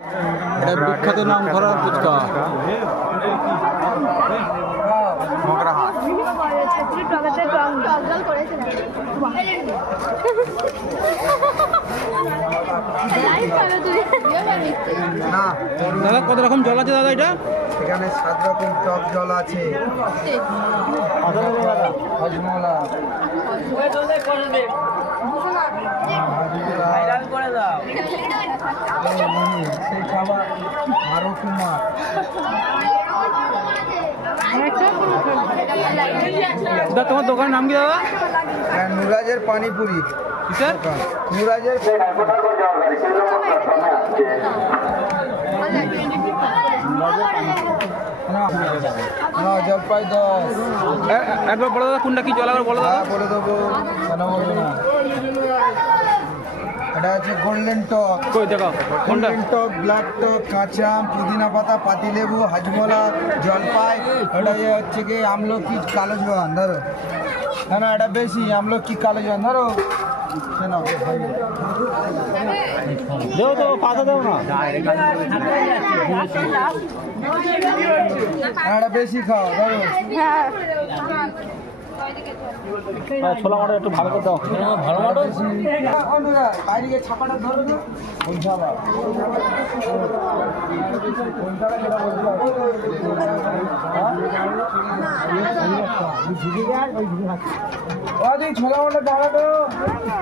এটা বিখ্যাত নাম করা ফুচকা। দাদা কত রকম জল আছে দাদা? এটা এখানে 7 রকম টক জল আছে, হজমলা, সেই খাবার আরো কুমার। দাদা তোমার দোকানের নাম কি দাদা? নুরাজের পানিপুরি। কিসের? নুরাজের জলপাই 10। একবার বলো দাদা কোনটা কি জল, একবার বলো দাদা। বলে দেবো, কেন বলবো না। এটা হচ্ছে গোল্ডেন টক। কই দেখাও কোনটা? গোল্ডেন টক, ব্ল্যাক টক, কাঁচা আম, পুদিনা পাতা, পাতিলেবু, হাজমলা, জলপাই। এটা হচ্ছে কি আমলকি, কালো জোয়ান। ধরো না, এটা বেশি আমলকি, কালো জোয়ান। ধরো দেও তো পাতা দেও না, এটা বেশি খাও। ধরো ছোলা মটর একটু ভালো করে দাও। ভালো মটর বাইরে ছাপাটা ধরো তো।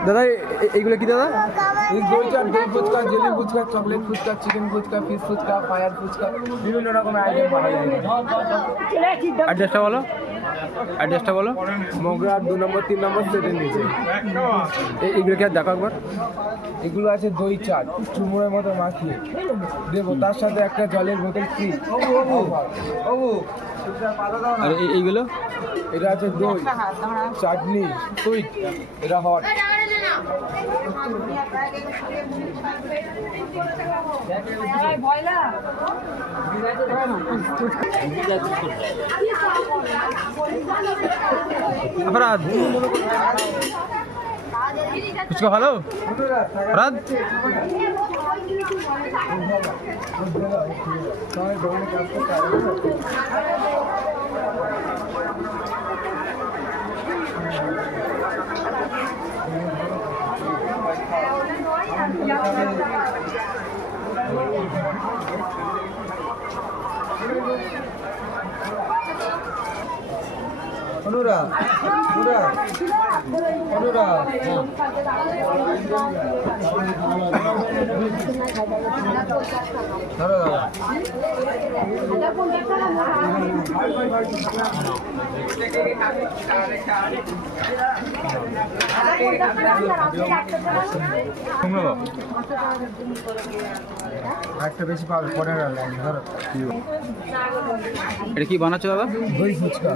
দাদা এইগুলো কি দাদা? গোলচাট, দই fuchka, jelly fuchka, chocolate fuchka, chicken fuchka, fish fuchka, fire fuchka, বিভিন্ন রকমের আইটেম পাওয়া যায়। অ্যাড্রেসটা বলো, অ্যাড্রেসটা বলো। মগরা 2 নম্বর 3 নম্বর সেটের নিচে। এইগুলো কি আর দেখো একবার। এগুলো আছে দই চাট, চুমুরের মতো মাখিয়ে দেবো, তার সাথে একটা জলের বোতল ফ্রি। আর এইগুলো? এটা আছে দই চাটনি সুইট, এটা হট। অপরাধ ফুচকা ভালো? অপরাধ অনুরা ধরো একটা বেশি পাবে 15 লাইন। ধরো এটা কি বানাচ্ছো দাদা? দই ফুচকা।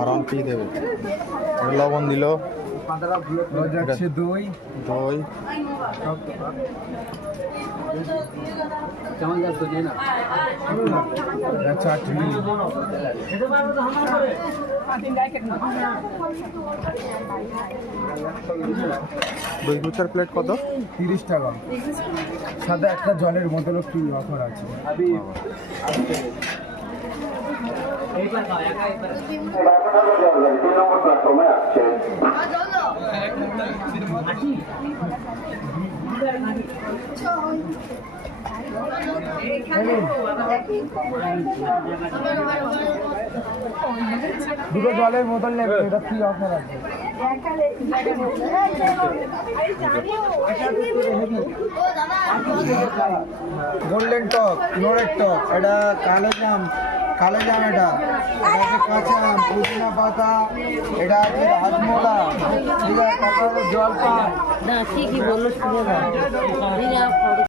আরাম পেয়ে দেবে। লবণ দিল, যাচ্ছে দই দই, কেমন যাচ্ছে না? চাটনি, দই ফুচকার প্লেট কত? 30 টাকা। সাথে একটা জলের বোতলও ফ্রি অফার আছে। দুটো জলের বোতল নেবে, এটা ফ্রি অফার আছে। গোল্ডেন টক, নোরের টক, এটা কালো জাম, এটা হচ্ছে কাঁচা আম, পুদিনা পাতা, এটা আছে হাজমোলা, ঠিক আছে, তারপরে জলপাই।